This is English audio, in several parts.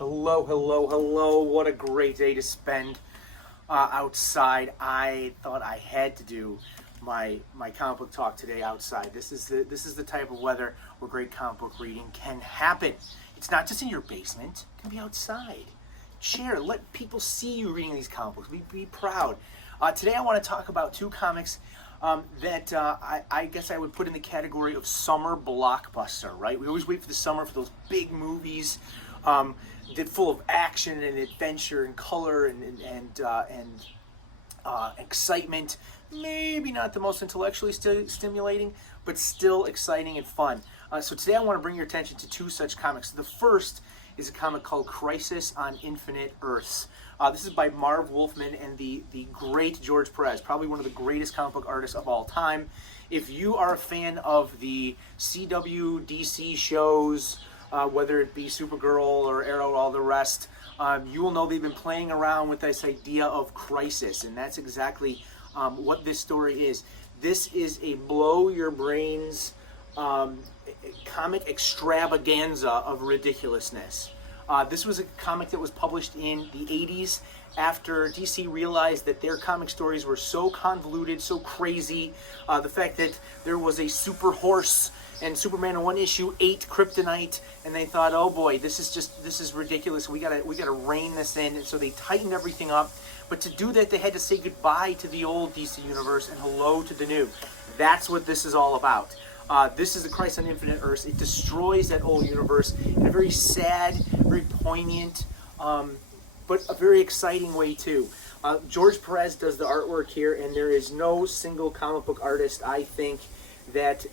Hello, hello, hello. What a great day to spend outside. I thought I had to do my comic book talk today outside. This is the type of weather where great comic book reading can happen. It's not just in your basement. It can be outside. Share. Let people see you reading these comic books. Be proud. Today I want to talk about two comics that I guess I would put in the category of summer blockbuster, right? We always wait for the summer for those big movies that full of action and adventure and color and excitement. Maybe not the most intellectually stimulating, but still exciting and fun. So today I want to bring your attention to two such comics. The first is a comic called Crisis on Infinite Earths. This is by Marv Wolfman and the great George Perez, probably one of the greatest comic book artists of all time. If you are a fan of the CW, DC shows, whether it be Supergirl or Arrow or all the rest, you will know they've been playing around with this idea of crisis, and that's exactly what this story is. This is a blow-your-brains comic extravaganza of ridiculousness. This was a comic that was published in the 80s after DC realized that their comic stories were so convoluted, so crazy. The fact that there was a super horse and Superman in one issue ate kryptonite, and they thought, oh boy, this is ridiculous. We gotta rein this in, and so they tightened everything up. But to do that, they had to say goodbye to the old DC universe and hello to the new. That's what this is all about. This is the Crisis on Infinite Earths. It destroys that old universe in a very sad, very poignant, but a very exciting way too. George Perez does the artwork here, and there is no single comic book artist, I think, that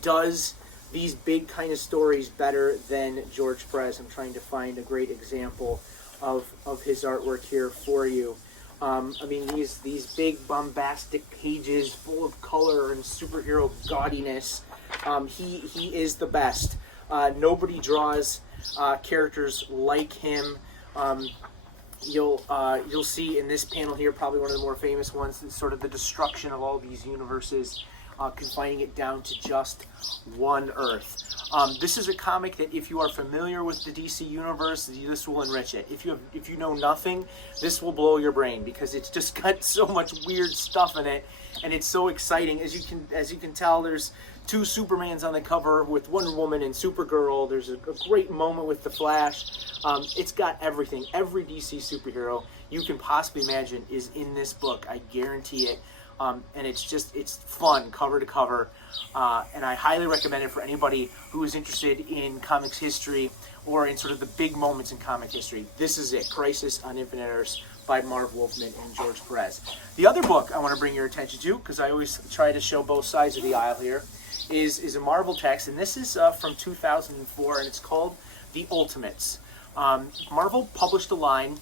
does these big kind of stories better than George Perez. I'm trying to find a great example of his artwork here for you. I mean, these big bombastic pages full of color and superhero gaudiness. He is the best. Nobody draws characters like him. You'll see in this panel here, probably one of the more famous ones, is sort of the destruction of all these universes, confining it down to just one Earth. This is a comic that, if you are familiar with the DC universe, this will enrich it. If you know nothing, this will blow your brain, because it's just got so much weird stuff in it, and it's so exciting. As you can tell, there's two Supermans on the cover with Wonder Woman and Supergirl. There's a great moment with the Flash. It's got everything. Every DC superhero you can possibly imagine is in this book. I guarantee it. And it's fun cover to cover, and I highly recommend it for anybody who is interested in comics history or in sort of the big moments in comic history. This is it, Crisis on Infinite Earths by Marv Wolfman and George Perez. The other book I want to bring your attention to, because I always try to show both sides of the aisle here, is a Marvel text, and this is from 2004, and it's called The Ultimates. Marvel published a line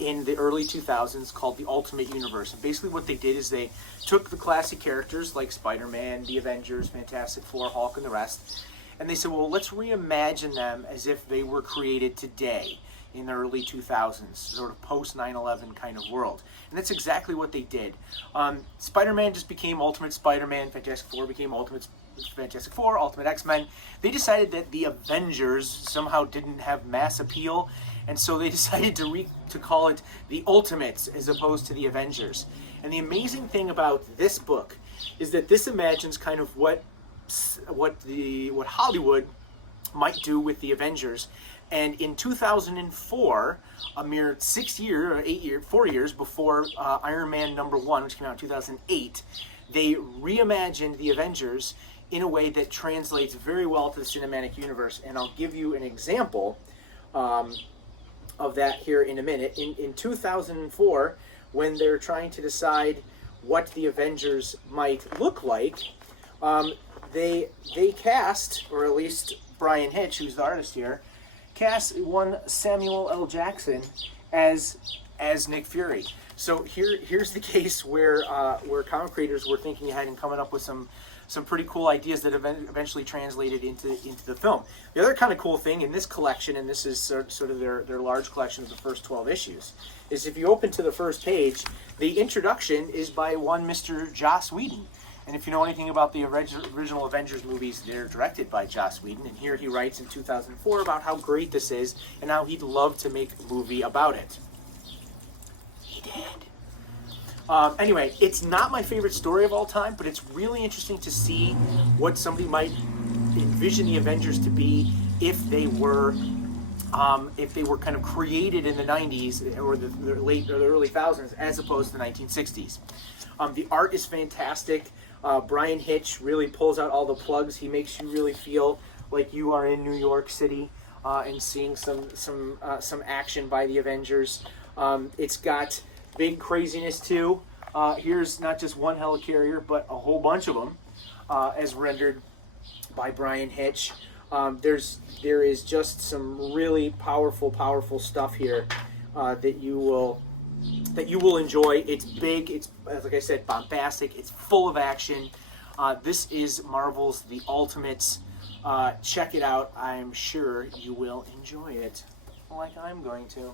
in the early 2000s called The Ultimate Universe. And basically what they did is they took the classic characters like Spider-Man, the Avengers, Fantastic Four, Hulk, and the rest, and they said, well, let's reimagine them as if they were created today in the early 2000s, sort of post 9/11 kind of world. And that's exactly what they did. Spider-Man just became Ultimate Spider-Man, Fantastic Four became Ultimate Fantastic Four, Ultimate X-Men. They decided that the Avengers somehow didn't have mass appeal, and so they decided to call it the Ultimates as opposed to the Avengers. And the amazing thing about this book is that this imagines kind of what Hollywood might do with the Avengers. And in 2004, a mere 4 years before Iron Man #1, which came out in 2008, they reimagined the Avengers in a way that translates very well to the cinematic universe. And I'll give you an example of that here in a minute. In 2004, when they're trying to decide what the Avengers might look like, they cast, or at least Brian Hitch, who's the artist here, cast one Samuel L. Jackson as Nick Fury. So here's the case where comic creators were thinking ahead and coming up with some pretty cool ideas that eventually translated into the film. The other kind of cool thing in this collection, and this is sort of their large collection of the first 12 issues, is if you open to the first page, the introduction is by one Mr. Joss Whedon. And if you know anything about the original Avengers movies, they're directed by Joss Whedon. And here he writes in 2004 about how great this is and how he'd love to make a movie about it. He did. Anyway, it's not my favorite story of all time, but it's really interesting to see what somebody might envision the Avengers to be if they were kind of created in the 90s or the late or the early thousands as opposed to the 1960s. The art is fantastic. Brian Hitch really pulls out all the plugs. He makes you really feel like you are in New York City and seeing some action by the Avengers. It's got big craziness too. Here's not just one helicarrier, but a whole bunch of them, as rendered by Brian Hitch. There is just some really powerful stuff here that you will enjoy. It's big. It's, like I said, bombastic. It's full of action. This is Marvel's The Ultimates. Check it out. I'm sure you will enjoy it, like I'm going to.